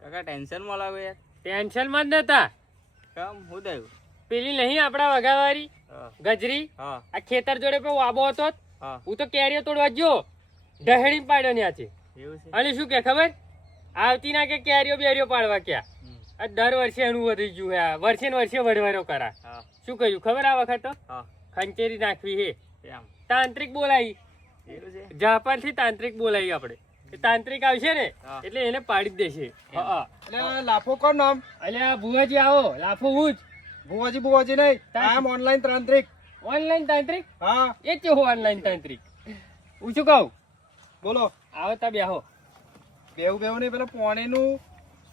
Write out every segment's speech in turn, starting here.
કાકા ટેન્શન માં લાગો યાર. ટેન્શન માં જ નતા. કેમ હું થયું? પેલી નહીં આપડા વગાવારી હા ગજરી, હા આ ખેતર જોડે પે વાબો હતો. હા હું તો કેરીઓ તોડવા ગયો, ઢહેડી પાડ્યો ત્યાંથી. એવું છે. અને શું કે ખબર, આવતી ના કે કેરીઓ બેરીઓ પાડવા ક્યાં. હમ. આ દર વર્ષે એનું વધી ગયું હે, આ વર્ષે ને વર્ષે વઢવારો કરા. હા શું કહ્યું ખબર આ વખત તો હા ખંચેરી નાખવી હે. એમ તાંત્રિક બોલાવી, એવું છે. જાપાન થી તાંત્રિક બોલાવી આપણે. એ તાંત્રિક આવશે ને હા. એટલે એને પાડી જ દેશે. હા એટલે લાફો કોણ નામ? એટલે આ ભુવાજી આવો, લાફો હું જ. ભુવાજી નહીં, આઈ એમ ઓનલાઈન તાંત્રિક. ઓનલાઈન તાંત્રિક હા એ જ હું ઓનલાઈન તાંત્રિક. હું શું કહું, બોલો. આવો તા બેહો. બેવું નહીં, પેલા પાણીનું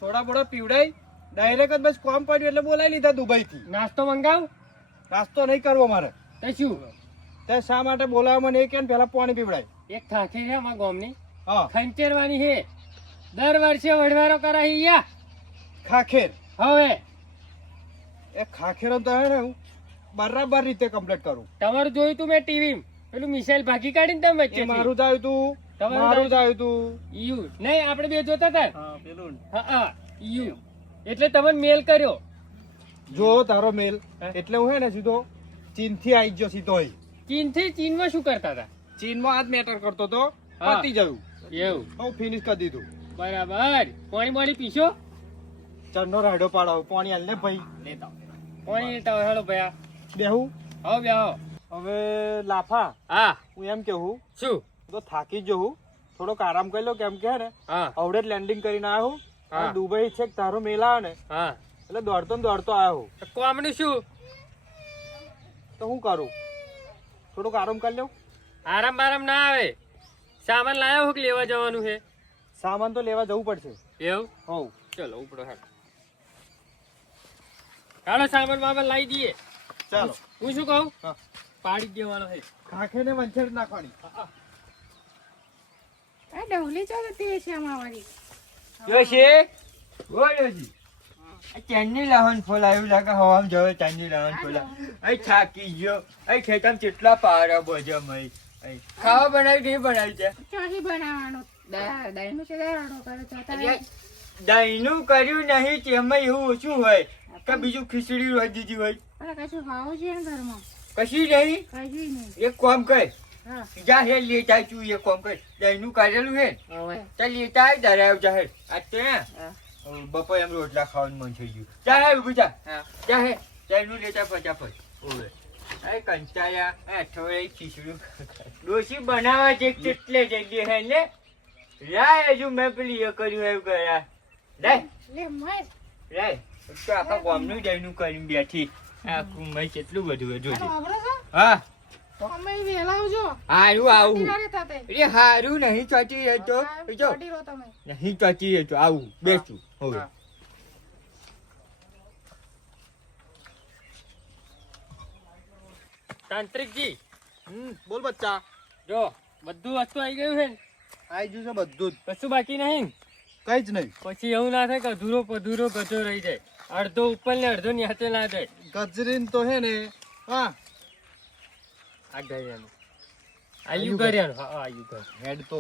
સોડા બોડા પીવડાય ડાયરેક્ટ જ બસ કોમ પડ્યું એટલે બોલાવી લીધા દુબઈ થી. નાસ્તો મંગાવ નાસ્તો નહીં કરવો મારે. તો શું, તે શા માટે બોલાવે મને એ કે પેલા પાણી પીવડાય. એક થાકી છે અમારા ગામની, હા ખંચેરવાની છે. દર વર્ષે વઢવારો કરાવી યા. ખાખેર. હવે એ ખાખેરો તો હે ને હું બરાબર રીતે કમ્પ્લીટ કરું. તમારું જોયું તું મેં ટીવી, પેલું મિસાઈલ ભાગી કાઢીને તમે એ વચ્ચે મારું જ આવ્યું તું, તમારું મારું જ આવ્યું તું. ઈયુ નહીં, આપણે બે જોતા હતા. હા પેલું ને. હા ઈયુ એટલે તમને મેલ કર્યો. જો તારો મેલ એટલે હું હે ને સીધો ચીન થી આવી ગયો સીધો અહીં. ચીન થી ચીનમાં શું કરતા હતા? ચીનમાં આજ મેટર કરતો તો હા. પતી જયું. એવું હું ફિનિશ કરી દીધું. બરાબર. પાણી પીશો? ચરનો રાયડો પાડો, પાણી હાલ ને ભાઈ. લેતા આવો. પાણી લેતા હોય. હેલો ભયા, બેહું આવો બેહો. હવે લાફા હા હું એમ કેવું શું? હું તો થાકી જ જવું, થોડોક આરામ કરી લો. કેમ કે હે ને હા આવડે જ લેન્ડિંગ કરીને આવ્યો હું. હા. અને દુબઈ છે કે તારો મેલ આવે ને હા એટલે દોડતો ને દોડતો આવ્યો હું. કોમનું શું? તો હું કરું, થોડોક આરામ કરી લઉં. આરામ બારામ ના આવે. સામાન લાયો કે લેવા જવાનું છે? સામાન તો લેવા જવું પડશે. એવું? હોવ ચલો ઉપડો. હાલો સામાન બામાન લાવી દઈએ. ચાલો. હું શું કહું, હા. પાડી જ દેવાનો છે. ખાખે ને વંછેડ નાખવાની. આ ડવલી ચાલતી છે અમારી. જોશી બોલોજી. આ ચાંદની લાવન ફોલાયું લાગે હવામાં જવે ચાંદની લાવન ફોલા. અહીં થાકી ગયો. અહીં ખેતરમાં કેટલા પારા બોજો મય. ખાવા બનાવી નહીં બનાવી છે. ચાહી બનાવવાનું. દહીંનું છે દાડો કરે છે. અરે, દહીંનું કર્યું નહીં તેમાં એવું શું હોય કે બીજું ખીચડી રોજ દીધી હોય અરે કશું ખાવું છે ને ઘરમાં. કશી નહીં. કશું નહીં. એક કામ કર, હા. જા હે લેતા તું એક કામ કર. દહીંનું કરેલું હે ને, હવે. ચાલ લેતા આય ધરાવ જાહેર. આ તે હા. બપોર એમ રોટલા ખાવાનું મન થઈ ગયું. જા હે ઉભી જા. હા. જા હે દહીંનું લેતા ફટાફટ. ઓવે આ કંટાળ્યા. આ અઠવાડિયે ખીચડું ડોસી બનાવવા છે કેટલે જલ્દી હે ને. લાય હજુ મેં પેલી એ કર્યું એવું કર્યા. લાય લે મય. લાય તો આખા ગામનું દહીંનું કરીને બેઠી. આખું મેં કેટલું બધું આ જોજે. વાપરો છો? હા તો અમે વહેલા આવજો. હારું આવું. તિરાડે થાતે. એ હારું નહીં ચોટી રહેતો. જો ચોટી રહો તમે. નહીં ચોટી રહેતો. આવું બેસું હવે. હા. તાંત્રિકજી બોલ બચ્ચા. જો બધું વસ્તુ આવી ગયું છે ને, આવી ગયું છે બધું જ, કશું બાકી નહીં. કઈ જ નહીં. પછી એવું ના થાય કે અધૂરો પધૂરો ગજો રહી જાય. અડધો ઉપર ને અડધો નીચે ના જાય. ગજરીન તો હે ને હા આ ગયાનું આયુ કર્યાનું. હા આયુ કર. હેડ તો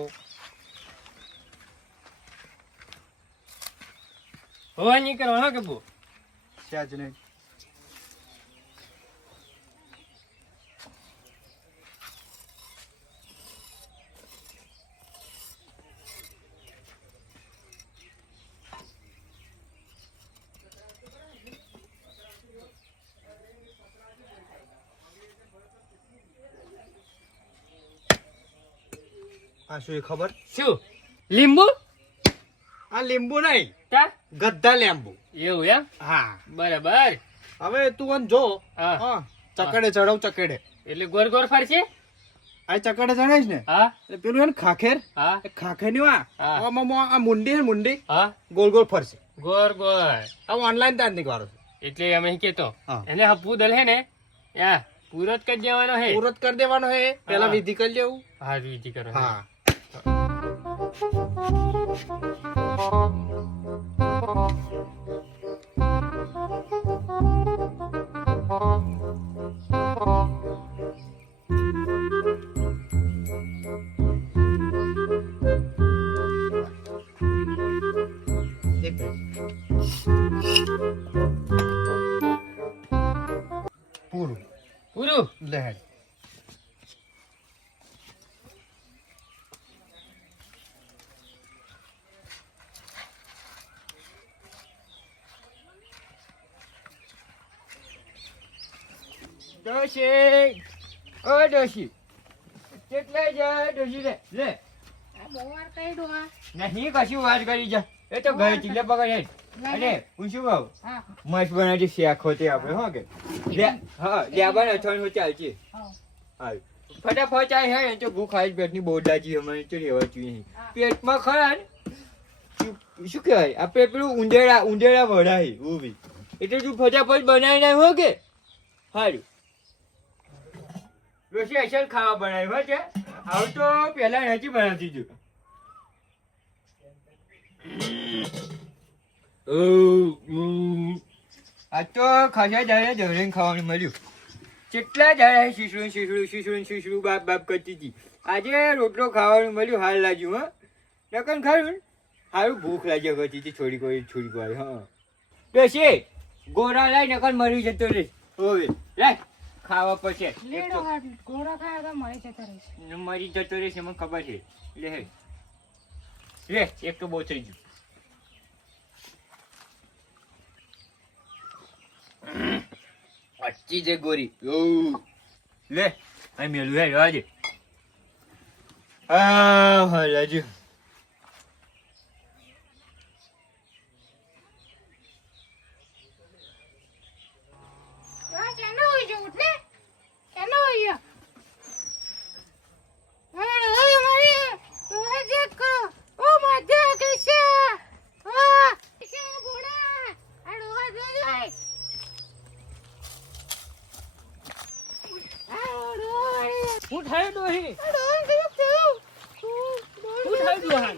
હોવા નહીં કરવાનો કે બો. છે જ નહીં. આ શું એ ખબર? શું લીંબુ? આ લીંબુ નહીં, તા ગદ્દા લીંબુ. એવું એમ? હા. બરાબર. હવે તું આને જો. હા હા ચકડે ચડાવ ચકડે. એટલે ગોર ગોર ફરશે. આ ચકડે ચડાઈશ ને હા એટલે પેલું હે ને ખાખેર, હા એ ખાખેર ની આ હા. આમાં આ મુંડી હે ને મુંડી હા ગોલ ગોલ ફરશે. ગોર ગોર. આ ઓનલાઈન તાંત્રિક વાળો છે. એટલે અમે કેતો હા. એને હપુ દલ હે ને યા પૂરો જ કરી દેવાનો હે. પૂરો જ કરી દેવાનો હે, પેલા હા. વિધિ કરી લેવું. હા વિધિ કરો. હા. એક મિનિટ. પૂરું પૂરું લે હેડ. ડોશી ઓ ડોશી કેટલા જાય ડોશી લે આ બહુ વાર કઈ ડોહા. નહીં કશું વાત કરી જા એ તો ઘરે ચીલે પકડ હેડ અને હું શું કહું હા મસ્ત બનાવી શેક હોતે આપણે હો કે હા લેબા અથવાનું ચાલશે હા. હાલ ફટાફટ આ હે તો ભૂખ આવી પેટની બોડાજી અમારે તો રહેવાતું નહીં પેટમાં ખરા ને શું કહેવાય આપણે પેલું ઉંદેડા વડાય ઊભી એટલે તું ફટાફટ બનાવી નાખ હો કે સારું રોશી અસલ ખાવા બનાવ્યું હો છે આવું તો પહેલા નથી બનાવતી તું આ તો ખાસા દાડા જવરીને ખાવાનું મળ્યું કેટલા દાડા શીશડું બાપ કરતી હતી આજે રોટલો ખાવાનું મળ્યું હાલ લાગ્યું હા નકન ખાયું ને સારું ભૂખ લાગ્યા કરતી હતી થોડીક વાર હા બેસી ગોરા લાઈ નકન મરી જતો રે હોવે લાય ખાવા પછી લે ડોહા, ઘોડો ખાય તો મળી જતા રહીશ. મરી જતો રહીશ મને ખબર છે લે એક તો બહુ થઈ ગયું અચ્છી છે ગોરી લે આ મેલું હે રાજે હા રાજુ આ ચાનો હોય છે ઉઠ ને. ચાનો હોય. અરે ઓય મારી ડોહા ચેક કરો. ઓ મજા કેસે. આ કે બોડા. આ ડોહા જોઈ જાય. આ ડોહા. હું થાય ડોહી આ ડોહા કેમ થયું? હું થાય ડોહાન